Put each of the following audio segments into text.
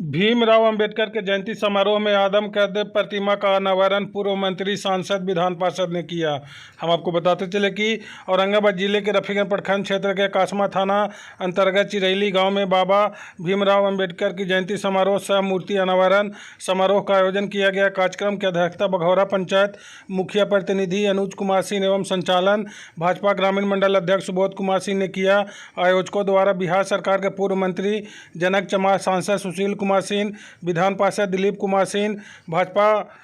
भीमराव अंबेडकर के जयंती समारोह में आदमकद प्रतिमा का अनावरण पूर्व मंत्री सांसद विधान पार्षद ने किया। हम आपको बताते चले कि औरंगाबाद जिले के रफीगंज प्रखंड क्षेत्र के कासमा थाना अंतर्गत चिरैली गांव में बाबा भीमराव अंबेडकर की जयंती समारोह सह मूर्ति अनावरण समारोह का आयोजन किया गया। कार्यक्रम की अध्यक्षता बघौरा पंचायत मुखिया प्रतिनिधि अनुज कुमार सिंह एवं संचालन भाजपा ग्रामीण मंडल अध्यक्ष सुबोध कुमार सिंह ने किया। आयोजकों द्वारा बिहार सरकार के पूर्व मंत्री जनक चमार, सांसद सुशील कुमार सिंह, विधान पार्षद दिलीप कुमार सिंह, भाजपा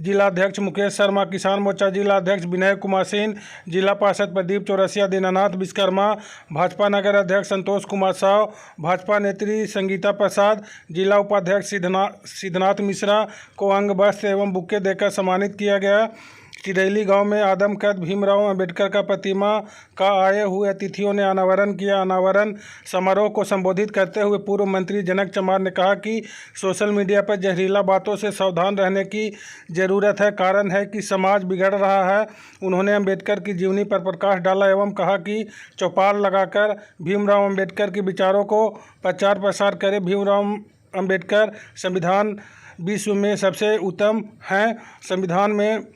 जिलाध्यक्ष मुकेश शर्मा, किसान मोर्चा जिलाध्यक्ष विनय कुमार सिंह, जिला पार्षद प्रदीप चौरसिया, दीनानाथ विश्वकर्मा, भाजपा नगर अध्यक्ष संतोष कुमार साव, भाजपा नेत्री संगीता प्रसाद, जिला उपाध्यक्ष सिद्धनाथ मिश्रा को अंग वस्त्र एवं बुके देकर सम्मानित किया गया। चिरैली गांव में आदमकद भीमराव अंबेडकर का प्रतिमा का आए हुए अतिथियों ने अनावरण किया। अनावरण समारोह को संबोधित करते हुए पूर्व मंत्री जनक चमार ने कहा कि सोशल मीडिया पर जहरीला बातों से सावधान रहने की ज़रूरत है। कारण है कि समाज बिगड़ रहा है। उन्होंने अंबेडकर की जीवनी पर प्रकाश डाला एवं कहा कि चौपाल लगाकर भीमराव अंबेडकर के विचारों को प्रचार प्रसार करें। भीमराव अंबेडकर संविधान विश्व में सबसे उत्तम हैं। संविधान में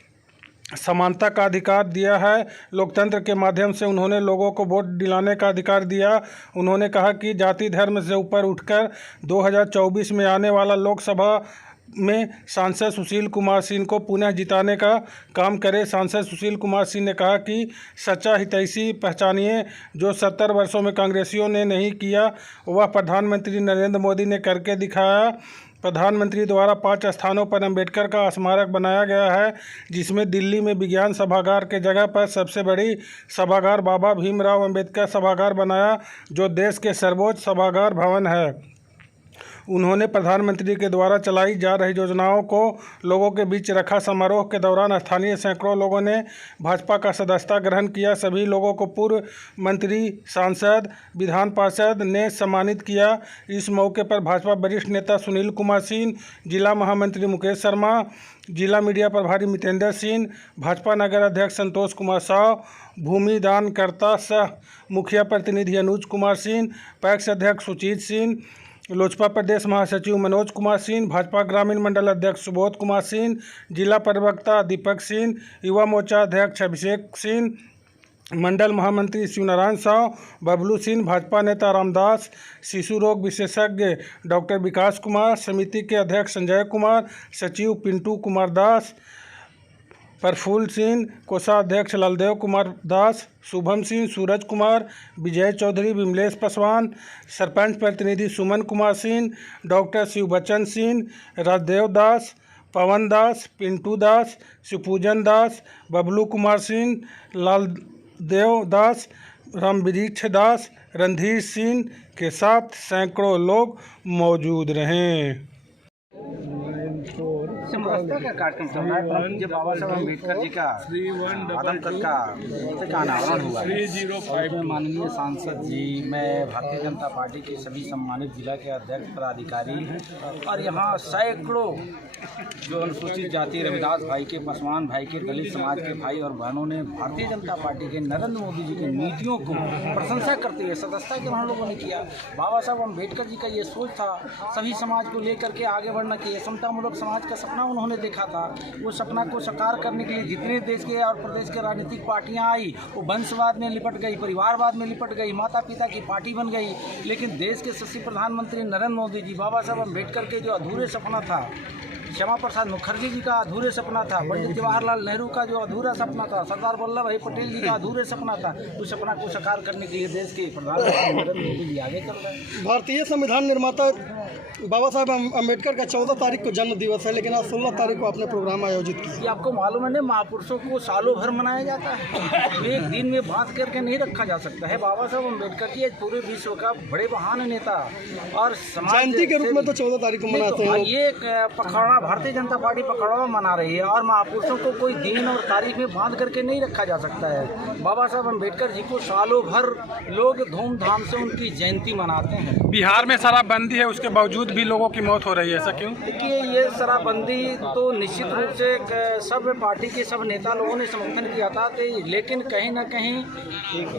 समानता का अधिकार दिया है। लोकतंत्र के माध्यम से उन्होंने लोगों को वोट दिलाने का अधिकार दिया। उन्होंने कहा कि जाति धर्म से ऊपर उठकर 2024 में आने वाला लोकसभा में सांसद सुशील कुमार सिंह को पुनः जिताने का काम करें। सांसद सुशील कुमार सिंह ने कहा कि सच्चा हितैषी पहचानिए। जो 70 वर्षों में कांग्रेसियों ने नहीं किया वह प्रधानमंत्री नरेंद्र मोदी ने करके दिखाया। प्रधानमंत्री द्वारा 5 स्थानों पर अंबेडकर का स्मारक बनाया गया है, जिसमें दिल्ली में विज्ञान सभागार के जगह पर सबसे बड़ी सभागार बाबा भीमराव अंबेडकर सभागार बनाया, जो देश के सर्वोच्च सभागार भवन है। उन्होंने प्रधानमंत्री के द्वारा चलाई जा रही योजनाओं को लोगों के बीच रखा। समारोह के दौरान स्थानीय सैकड़ों लोगों ने भाजपा का सदस्यता ग्रहण किया। सभी लोगों को पूर्व मंत्री, सांसद, विधान पार्षद ने सम्मानित किया। इस मौके पर भाजपा वरिष्ठ नेता सुनील कुमार सिंह, जिला महामंत्री मुकेश शर्मा, जिला मीडिया प्रभारी मितेंद्र सिंह, भाजपा नगर अध्यक्ष संतोष कुमार साव, भूमि दानकर्ता सह मुखिया प्रतिनिधि अनुज कुमार सिंह, पैक्स अध्यक्ष सुजीत सिंह, लोजपा प्रदेश महासचिव मनोज कुमार सिंह, भाजपा ग्रामीण मंडल अध्यक्ष सुबोध कुमार सिंह, जिला प्रवक्ता दीपक सिंह, युवा मोर्चा अध्यक्ष अभिषेक सिंह, मंडल महामंत्री शिवनारायण साव, बबलू सिंह, भाजपा नेता रामदास, शिशु रोग विशेषज्ञ डॉक्टर विकास कुमार, समिति के अध्यक्ष संजय कुमार, सचिव पिंटू कुमार दास, प्रफुल्ल सिंह, कोषाध्यक्ष लालदेव कुमार दास, शुभम सिंह, सूरज कुमार, विजय चौधरी, विमलेश पासवान, सरपंच प्रतिनिधि सुमन कुमार सिंह, डॉक्टर शिवबच्चन सिंह, राजदेव दास, पवन दास, पिंटू दास, शिवपूजन दास, बबलू कुमार सिंह, लालदेव दास, रामवृक्ष दास, रणधीर सिंह के साथ सैकड़ों लोग मौजूद रहे। का कार्यक्रम चल रहा है। परम बाबा साहब अम्बेडकर जी का आदमकद का अनावरण हुआ है। माननीय सांसद जी, मैं भारतीय जनता पार्टी के सभी सम्मानित जिला के अध्यक्ष पदाधिकारी और यहाँ सैकड़ों जो अनुसूचित जाति रविदास भाई के, पासवान भाई के, दलित समाज के भाई और बहनों ने भारतीय जनता पार्टी के नरेंद्र मोदी जी की नीतियों को प्रशंसा करते हुए सदस्यता ग्रहण लोगों ने किया। बाबा साहब अम्बेडकर जी का ये सोच था सभी समाज को लेकर के आगे बढ़ना चाहिए। समतामूलक समाज का सपना उन्होंने देखा था। वो सपना को साकार करने के लिए जितने देश के और प्रदेश के राजनीतिक पार्टियां आई, वो वंशवाद में लिपट गई, परिवारवाद में लिपट गई, माता पिता की पार्टी बन गई। लेकिन देश के यशस्वी प्रधानमंत्री नरेंद्र मोदी जी, बाबा साहब अम्बेडकर के जो अधूरे सपना था, श्यामा प्रसाद मुखर्जी जी का अधूरे सपना था, पंडित जवाहरलाल नेहरू का जो अधूरा सपना था, सरदार वल्लभ भाई पटेल जी का अधूरे सपना था, उस सपना को साकार करने के लिए देश के प्रधानमंत्री नरेंद्र मोदी जी आगे चल रहे हैं। भारतीय संविधान निर्माता बाबा साहब अम्बेडकर का 14 तारीख को जन्म दिवस है, लेकिन आज 16 तारीख को आपने प्रोग्राम आयोजित किया। ये आपको मालूम है ना, महापुरुषों को सालों भर मनाया जाता है, एक दिन में बांध करके नहीं रखा जा सकता है। बाबा साहब अम्बेडकर जी पूरे विश्व का बड़े महान नेता और समाज जयंती के रूप में तो 14 तारीख को मनाते हैं। ये पखवाड़ा भारतीय जनता पार्टी पखवाड़ा मना रही है और महापुरुषों को कोई दिन और तारीख में बांध करके नहीं रखा जा सकता है। बाबा साहब अम्बेडकर जी को सालों भर लोग धूमधाम से उनकी जयंती मनाते हैं। बिहार में शराबबंदी है, उसके बावजूद बावजूद भी लोगों की मौत हो रही है, ऐसा क्यों? देखिए, ये शराबबंदी तो निश्चित रूप से सब पार्टी के सब नेता लोगों ने समर्थन किया था, लेकिन कहीं ना कहीं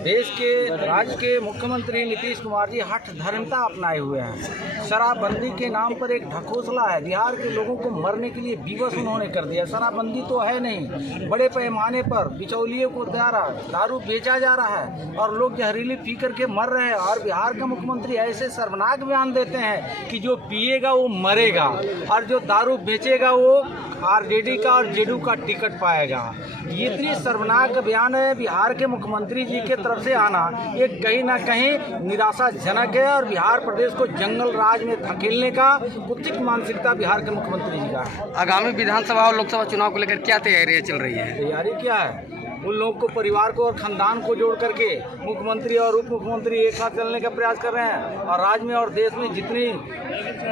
देश के राज्य के मुख्यमंत्री नीतीश कुमार जी हठ धर्मता अपनाए हुए हैं। शराबबंदी के नाम पर एक ढकोसला है, बिहार के लोगों को मरने के लिए विवश उन्होंने कर दिया। शराबबंदी तो है नहीं, बड़े पैमाने पर बिचौलियों को द्वारा दारू बेचा जा रहा है और लोग जहरीली पी करके मर रहे हैं। और बिहार का मुख्यमंत्री ऐसे शर्मनाक बयान देते हैं कि जो पिएगा वो मरेगा और जो दारू बेचेगा वो आरजेडी का और जेडीयू का टिकट पाएगा। ये इतनी शर्मनाक बयान है बिहार के मुख्यमंत्री जी के तरफ से आना, ये कहीं ना कहीं निराशाजनक है और बिहार प्रदेश को जंगल राज में धकेलने का कुत्सित मानसिकता बिहार के मुख्यमंत्री जी का है। आगामी विधानसभा और लोकसभा चुनाव को लेकर क्या तैयारियां चल रही है? तैयारी क्या है? उन लोगों को, परिवार को और खानदान को जोड़ करके मुख्यमंत्री और उप मुख्यमंत्री एक साथ चलने का प्रयास कर रहे हैं। और राज्य में और देश में जितनी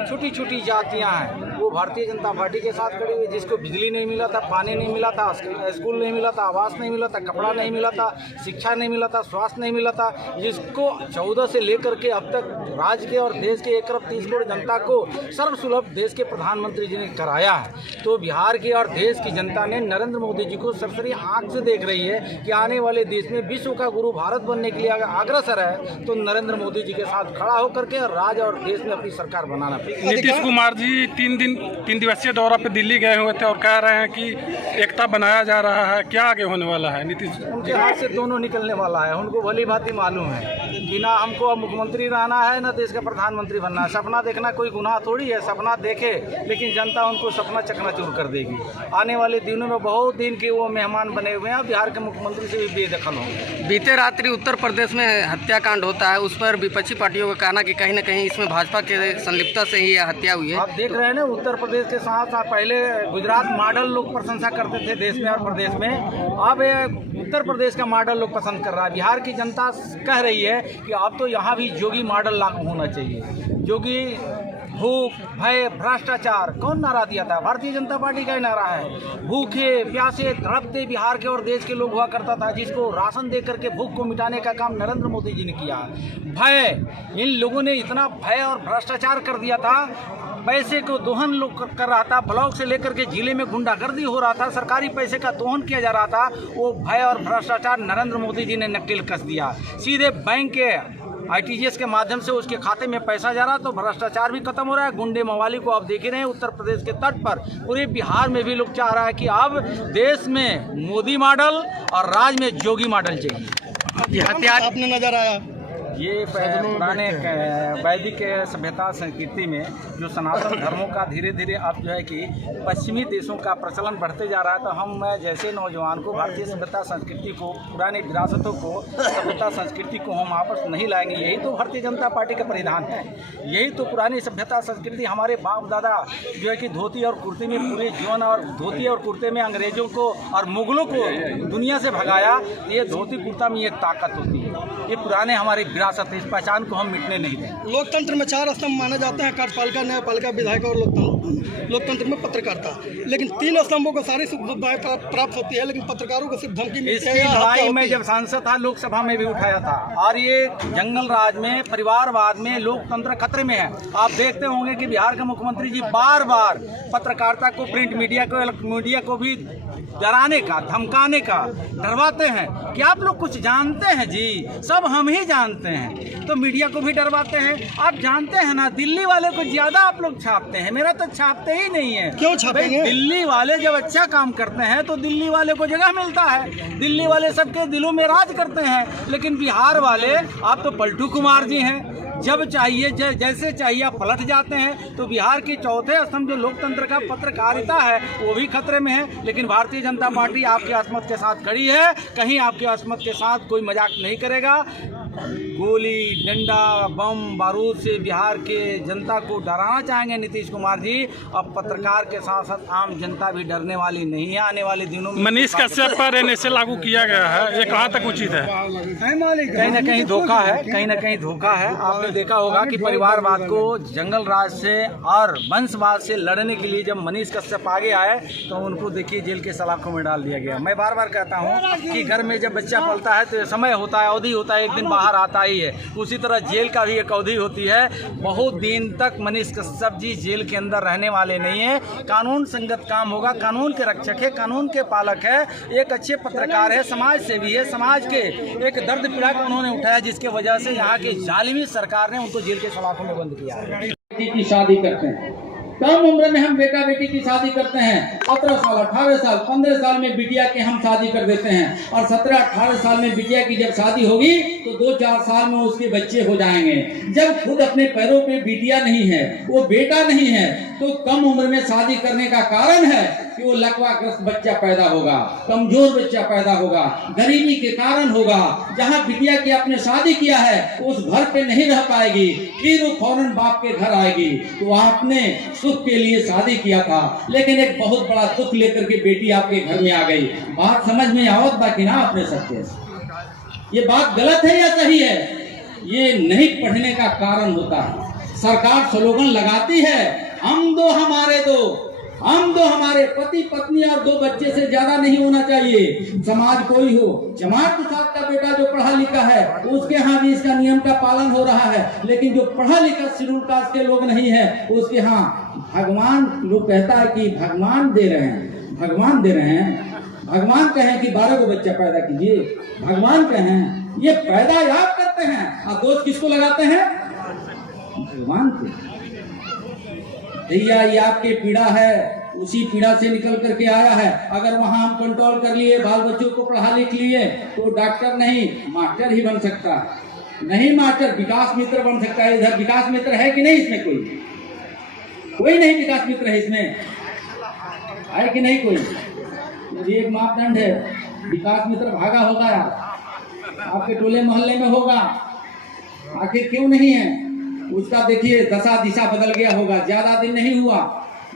छोटी छोटी जातियां हैं वो भारतीय जनता पार्टी के साथ खड़ी हुई। जिसको बिजली नहीं मिला था, पानी नहीं मिला था, स्कूल नहीं मिला था, आवास नहीं मिला था, कपड़ा नहीं मिला था, शिक्षा नहीं मिला था, स्वास्थ्य नहीं मिला था, जिसको 14 से लेकर के अब तक राज्य के और देश के 1 अरब 30 करोड़ जनता को सर्वसुलभ देश के प्रधानमंत्री जी ने कराया है। तो बिहार की और देश की जनता ने नरेंद्र मोदी जी को सरसरी आंख से देख रही है कि आने वाले देश में विश्व का गुरु भारत बनने के लिए अगर अग्रसर है तो नरेंद्र मोदी जी के साथ खड़ा होकर के राज्य और देश में अपनी सरकार बनाना पड़ेगा। नीतीश कुमार जी 3 दिवसीय दौरा पे दिल्ली गए हुए थे और कह रहे हैं कि एकता बनाया जा रहा है, क्या आगे होने वाला है? नीतीश उनके हाथ से दोनों निकलने वाला है, उनको भली भांति मालूम है कि ना हमको अब मुख्यमंत्री रहना है ना देश का प्रधानमंत्री बनना है। सपना देखना कोई गुनाह थोड़ी है, सपना देखे लेकिन जनता उनको सपना चकनाचूर कर देगी। आने वाले दिनों में बहुत दिन के वो मेहमान बने हुए हैं, बिहार के मुख्यमंत्री से भी बेदखल होंगे। बीते रात्रि उत्तर प्रदेश में हत्याकांड होता है, उस पर विपक्षी पार्टियों का कहना कि कहीं न कहीं इसमें भाजपा के संलिप्तता से ही यह हत्या हुई है। आप देख रहे हैं ना, उत्तर प्रदेश के साथ साथ पहले गुजरात मॉडल लोग प्रशंसा करते थे देश में और प्रदेश में, अब उत्तर प्रदेश का मॉडल लोग पसंद कर रहा है। बिहार की जनता कह रही है कि अब तो यहाँ भी जोगी मॉडल लागू होना चाहिए। जोगी, भूख, भय, भ्रष्टाचार कौन नारा दिया था? भारतीय जनता पार्टी का ही नारा है। भूखे प्यासे तड़पते बिहार के और देश के लोग हुआ करता था, जिसको राशन दे करके भूख को मिटाने का काम नरेंद्र मोदी जी ने किया। भय, इन लोगों ने इतना भय और भ्रष्टाचार कर दिया था, पैसे को दोहन लोग कर रहा था, ब्लॉक से लेकर के जिले में गुंडागर्दी हो रहा था, सरकारी पैसे का दोहन किया जा रहा था। वो भय और भ्रष्टाचार नरेंद्र मोदी जी ने नकेल कस दिया। सीधे बैंक के ITGS के माध्यम से उसके खाते में पैसा जा रहा, तो भ्रष्टाचार भी खत्म हो रहा है। गुंडे मवाली को आप देख रहे हैं उत्तर प्रदेश के तट पर, पूरे बिहार में भी लोग चाह रहा है कि अब देश में मोदी मॉडल और राज्य में जोगी मॉडल चाहिए। हथियार आपने नजर आया ये पुराने वैदिक सभ्यता संस्कृति में जो सनातन धर्मों का धीरे धीरे अब जो है कि पश्चिमी देशों का प्रचलन बढ़ते जा रहा है, तो हम जैसे नौजवान को भारतीय सभ्यता संस्कृति को, पुरानी विरासतों को, सभ्यता संस्कृति को हम वापस नहीं लाएंगे। यही तो भारतीय जनता पार्टी का परिधान है। यही तो पुरानी सभ्यता संस्कृति, हमारे बाप दादा जो है कि धोती और कुर्ते में पूरे जीवन, और धोती और कुर्ते में अंग्रेजों को और मुगलों को दुनिया से भगाया। ये धोती कुर्ता में ये ताकत होती है, ये पुराने हमारी विरासत, इस पहचान को हम मिटने नहीं दें। लोकतंत्र में 4 स्तंभ माने जाते हैं, कार्यपालिका, न्यायपालिका, विधायिका और लोकतंत्र में पत्रकारिता। लेकिन 3 स्तंभों को सारी सुविधाएं प्राप्त होती है, लेकिन पत्रकारों को सिर्फ धमकी मिलती है। इसकी लड़ाई में जब सांसद था लोकसभा में भी उठाया था, और ये जंगल राज में, परिवारवाद में लोकतंत्र खतरे में है। आप देखते होंगे कि बिहार के मुख्यमंत्री जी बार बार पत्रकारिता को, प्रिंट मीडिया को, इलेक्ट्रॉनिक मीडिया को भी डराने का, धमकाने का, डरवाते हैं कि आप लोग कुछ जानते हैं जी, सब हम ही जानते हैं। तो मीडिया को भी डरवाते हैं। आप जानते हैं ना, दिल्ली वाले को ज्यादा आप लोग छापते हैं, मेरा तो छापते ही नहीं है। क्यों छापेंगे? दिल्ली वाले जब अच्छा काम करते हैं तो दिल्ली वाले को जगह मिलता है, दिल्ली वाले सबके दिलों में राज करते हैं। लेकिन बिहार वाले, आप तो पलटू कुमार जी हैं, जब चाहिए जैसे चाहिए आप पलट जाते हैं। तो बिहार की चौथे स्तंभ जो लोकतंत्र का पत्रकारिता है वो भी खतरे में है। लेकिन भारतीय जनता पार्टी आपकी अस्मत के साथ खड़ी है, कहीं आपकी अस्मत के साथ कोई मजाक नहीं करेगा। गोली, डंडा, बम, बारूद से बिहार के जनता को डराना चाहेंगे नीतीश कुमार जी। अब पत्रकार के साथ साथ आम जनता भी डरने वाली नहीं है। आने वाले दिनों में मनीष कश्यप पर NSA लागू किया गया है, ये कहाँ तक उचित है? कहीं ना कहीं धोखा है, कहीं ना कहीं धोखा है। आपने देखा होगा कि परिवारवाद को जंगल राज से और वंशवाद से लड़ने के लिए जब मनीष कश्यप आगे आए तो उनको देखिए जेल के सलाखों में डाल दिया गया। मैं बार बार कहता हूँ कि घर में जब बच्चा पलता है तो समय होता है, अवधि होता है, एक दिन बाहर बाहर आता ही है। उसी तरह जेल का भी एक अवधि होती है। बहुत दिन तक मनीष कश्यप जी जेल के अंदर रहने वाले नहीं है। कानून संगत काम होगा, कानून के रक्षक है, कानून के पालक है, एक अच्छे पत्रकार है, समाज सेवी है, समाज के एक दर्द पीड़ा को उन्होंने उठाया, जिसके वजह से यहाँ की जालिमी सरकार ने उनको जेल के सलाखों में बंद किया है। की शादी करते हैं, कम उम्र में हम बेटा बेटी की शादी करते हैं। 17 साल 18 साल 15 साल में बिटिया की हम शादी कर देते हैं और 17-18 साल में बिटिया की जब शादी होगी तो 2-4 साल में उसके बच्चे हो जाएंगे। जब खुद अपने पैरों पे बिटिया नहीं है, वो बेटा नहीं है, तो कम उम्र में शादी करने का कारण है कि वो लकवाग्रस्त बच्चा पैदा होगा, कमजोर बच्चा पैदा होगा, गरीबी के कारण होगा। जहाँ बिटिया की आपने शादी किया है उस घर पे नहीं रह पाएगी, फिर वो फौरन बाप के घर आएगी। तो आपने सुख के लिए शादी किया था, लेकिन एक बहुत बड़ा दुख लेकर के बेटी आपके घर में आ गई। बात समझ में आवत बाकी ना अपने सबके, ये बात गलत है या सही है? ये नहीं पढ़ने का कारण होता है। सरकार स्लोगन लगाती है, हम दो हमारे दो, हम दो हमारे, पति पत्नी और 2 बच्चे से ज्यादा नहीं होना चाहिए। समाज कोई हो, जमात साहब का बेटा जो पढ़ा लिखा है उसके यहाँ भी इसका नियम का पालन हो रहा है, लेकिन जो पढ़ा लिखा शेड्यूल कास्ट के लोग नहीं है उसके यहाँ भगवान लोग कहता है कि भगवान दे रहे हैं, भगवान दे रहे हैं। भगवान कहें कि 12 को बच्चा पैदा कीजिए, भगवान कहें, ये पैदा आप करते हैं और दोष किसको लगाते हैं? भगवान को। भैया ये आपके पीड़ा है, उसी पीड़ा से निकल करके आया है। अगर वहाँ हम कंट्रोल कर लिए, बाल बच्चों को पढ़ा लिख लिए, तो डॉक्टर नहीं मास्टर ही बन सकता है। नहीं मास्टर, विकास मित्र बन सकता है। इधर विकास मित्र है कि नहीं? इसमें कोई नहीं विकास मित्र है, इसमें है कि नहीं कोई? एक मापदंड है, विकास मित्र भागा होगा, आपके टोले मोहल्ले में होगा, आखिर क्यों नहीं है? उसका देखिए दशा दिशा बदल गया होगा। ज्यादा दिन नहीं हुआ,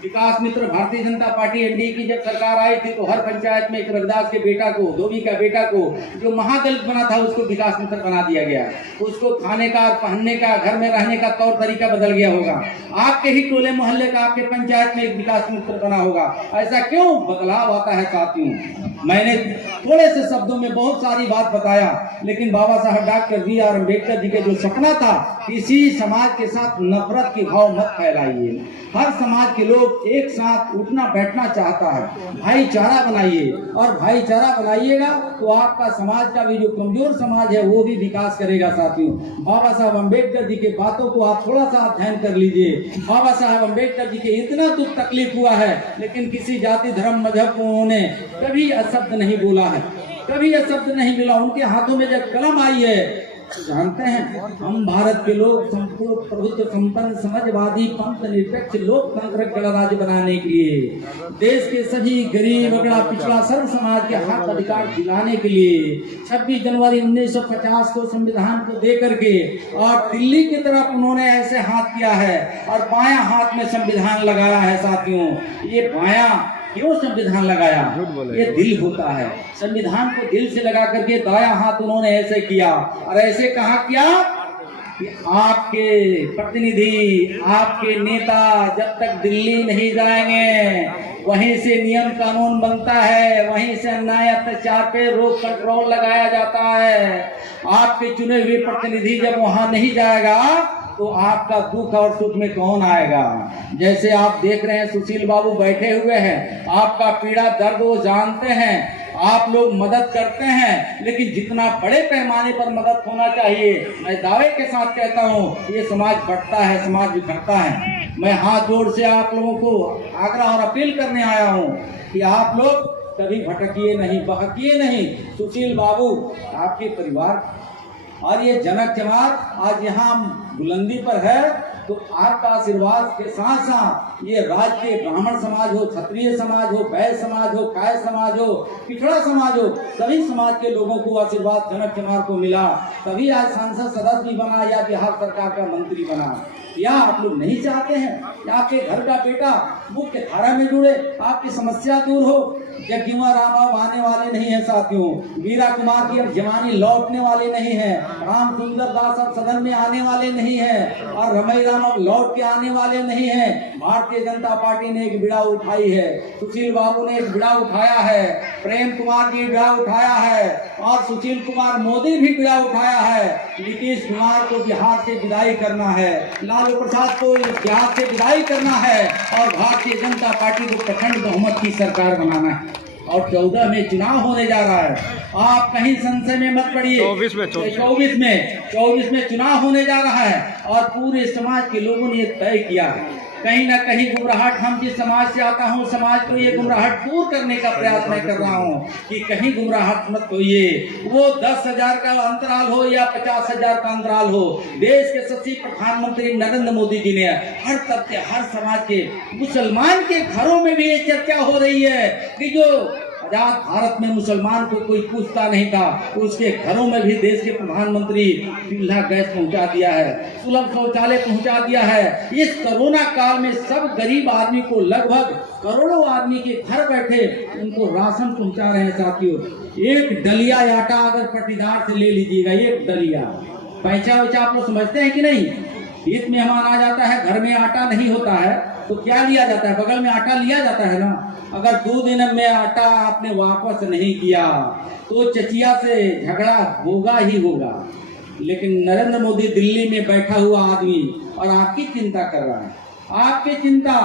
विकास मित्र भारतीय जनता पार्टी एनडीए की जब सरकार आई थी तो हर पंचायत में एक रविदास के बेटा को, धोबी का बेटा को, जो महादलित बना था उसको विकास मित्र बना दिया गया। उसको खाने का, पहनने का, घर में रहने का तौर तरीका बदल गया होगा। आपके ही टोले मोहल्ले का, आपके पंचायत में एक विकास मित्र बना होगा। ऐसा क्यों बदलाव आता है साथियों? मैंने थोड़े से शब्दों में बहुत सारी बात बताया, लेकिन बाबा साहब डॉक्टर B.R. अम्बेडकर जी के जो सपना था, किसी समाज के साथ नफरत की भाव मत फैलाइए। हर समाज के लोग एक साथ उठना बैठना चाहता है, भाईचारा बनाइए, और भाईचारा बनाइएगा तो आपका समाज का भी जो कमजोर समाज है वो भी विकास करेगा। साथियों, बाबा साहब अम्बेडकर जी के बातों को आप थोड़ा सा अध्ययन कर लीजिए। बाबा साहब अम्बेडकर जी के इतना दुख तकलीफ हुआ है, लेकिन किसी जाति धर्म मजहब को उन्होंने कभी शब्द नहीं बोला है, कभी यह शब्द नहीं मिला। उनके हाथों में जब कलम आई है, जानते हैं हम भारत के लोग संपूर्ण प्रभुत्व संपन्न समाजवादी पंथ निरपेक्ष लोकतंत्र गणराज्य बनाने के लिए, देश के सभी गरीब अगड़ा पिछड़ा सर्व समाज के हक अधिकार दिलाने के लिए 26 जनवरी 1950 को संविधान को दे करके और दिल्ली की तरफ उन्होंने ऐसे हाथ किया है और बायां हाथ में संविधान लगाया है। साथियों, ये बायां क्यों संविधान लगाया? ये दिल होता है। संविधान को दिल से लगा करके दायां हाथ उन्होंने ऐसे किया, और ऐसे कहा किया कि आपके प्रतिनिधि, आपके नेता जब तक दिल्ली नहीं जाएंगे, वहीं से नियम कानून बनता है, वहीं से अन्याय अत्याचार पे रोक कंट्रोल लगाया जाता है। आपके चुने हुए प्रतिनिधि जब वहां नहीं जाएगा तो आपका दुख और सुख में कौन आएगा? जैसे आप देख रहे हैं सुशील बाबू बैठे हुए हैं, आपका पीड़ा दर्द वो जानते हैं, आप लोग मदद करते हैं, लेकिन जितना बड़े पैमाने पर मदद होना चाहिए, मैं दावे के साथ कहता हूँ ये समाज बढ़ता है, समाज बिखरता है। मैं हाथ जोड़ से आप लोगों को आग्रह और अपील करने आया हूँ कि आप लोग कभी भटकिए नहीं, बहकिए नहीं। सुशील बाबू आपके परिवार और ये जनक जमात आज यहाँ बुलंदी पर है, तो आपका आशीर्वाद के साथ साथ ये राज्य के ब्राह्मण समाज हो, क्षत्रिय समाज हो, वैश्य समाज हो, काय समाज हो, पिछड़ा समाज हो, सभी समाज के लोगों को आशीर्वाद जनक जमात को मिला, तभी आज सांसद सदस्य भी बना या बिहार सरकार का मंत्री बना। या आप लोग नहीं चाहते हैं कि आपके घर का बेटा मुख्य धारा में जुड़े, आपकी समस्या दूर हो? जग्गीवा राम आने वाले नहीं है साथियों, वीरा कुमार की अब जवानी लौटने वाली नहीं है, राम सुंदर दास अब सदन में आने वाले नहीं है, और रमई राम अब लौट के आने वाले नहीं है। भारतीय जनता पार्टी ने एक बिड़ा उठाई है, सुशील बाबू ने एक बिड़ा उठाया है, प्रेम कुमार जी बिड़ा उठाया है, और सुशील कुमार मोदी भी बिड़ा उठाया है। नीतीश कुमार को बिहार से विदाई करना है, लालू प्रसाद को बिहार से विदाई करना है, और भारतीय जनता पार्टी को प्रचंड बहुमत की सरकार बनाना है। और 14 में चुनाव होने जा रहा है, आप कहीं संशय में मत पड़िए। 24 में चुनाव होने जा रहा है, और पूरे समाज के लोगों ने तय किया है, कहीं ना कहीं गुमराहट, हम जिस समाज से आता हूँ समाज को ये गुमराहट दूर करने का प्रयास मैं कर रहा हूँ कि कहीं गुमराहट मत होइए। वो 10,000 का अंतराल हो या 50,000 का अंतराल हो, देश के सच्चे प्रधानमंत्री नरेंद्र मोदी जी ने हर तबके, हर समाज के, मुसलमान के घरों में भी ये चर्चा हो रही है कि जो आजाद भारत में मुसलमान को कोई पूछता नहीं था, तो उसके घरों में भी देश के प्रधानमंत्री चूल्हा गैस पहुंचा दिया है, सुलभ शौचालय पहुंचा दिया है। इस कोरोना काल में सब गरीब आदमी को, लगभग करोड़ों आदमी के घर बैठे उनको राशन पहुंचा रहे हैं साथियों। एक डलिया आटा अगर पट्टीदार से ले लीजिएगा, एक डलिया, पैसा वैसा आप लोग समझते हैं कि नहीं? ईद मेहमान आ जाता है, घर में आटा नहीं होता है तो क्या लिया जाता है? बगल में आटा लिया जाता है ना। अगर 2 दिन में आटा आपने वापस नहीं किया तो चचिया से झगड़ा होगा ही होगा। लेकिन नरेंद्र मोदी दिल्ली में बैठा हुआ आदमी और आपकी चिंता कर रहा है, आपकी चिंता,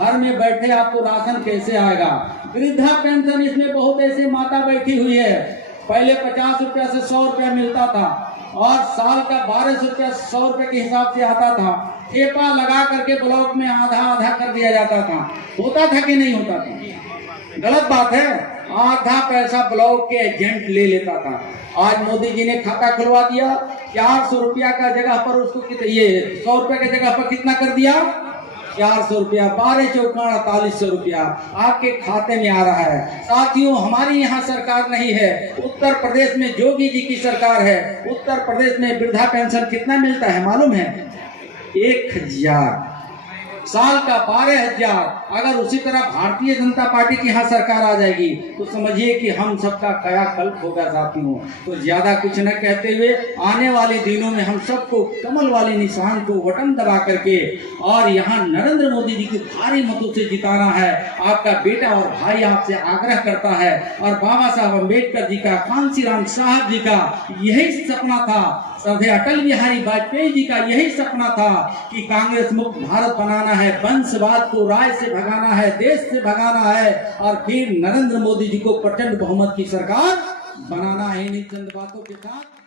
घर में बैठे आपको राशन कैसे आएगा? वृद्धा पेंशन, इसमें बहुत ऐसे माता बैठी हुई है, पहले 50 रुपया से 100 रुपया मिलता था, और साल का 1200 रुपया 100 रुपये के हिसाब से आता था। ठेपा लगा करके ब्लॉक में आधा आधा कर दिया जाता था। होता था कि नहीं होता था? गलत बात है। आधा पैसा ब्लॉक के एजेंट ले लेता था। आज मोदी जी ने खाता खुलवा दिया, 400 रुपया का जगह पर उसको ये 100 रुपये की जगह पर कितना कर दिया? 400 रुपया, 12 चौका 4800 रुपया आपके खाते में आ रहा है। साथियों, हमारी यहाँ सरकार नहीं है, उत्तर प्रदेश में योगी जी की सरकार है। उत्तर प्रदेश में वृद्धा पेंशन कितना मिलता है मालूम है? 1000, साल का 12,000। अगर उसी तरह भारतीय जनता पार्टी की यहाँ सरकार आ जाएगी तो समझिए कि हम सबका कायाकल्प होगा साथियों। तो ज्यादा कुछ न कहते हुए, आने वाले दिनों में हम सबको कमल वाले निशान को बटन दबा करके और यहाँ नरेंद्र मोदी जी की भारी मतों से जिताना है। आपका बेटा और भाई आपसे आग्रह करता है, और बाबा साहब अम्बेडकर जी का, कांसी राम साहब जी का यही सपना था, श्रद्धेय अटल बिहारी वाजपेयी जी का यही सपना था कि कांग्रेस मुक्त भारत बनाना है, वंशवाद को राय से भगाना है, देश से भगाना है, और फिर नरेंद्र मोदी जी को प्रचंड बहुमत की सरकार बनाना है। इन चंद बातों के साथ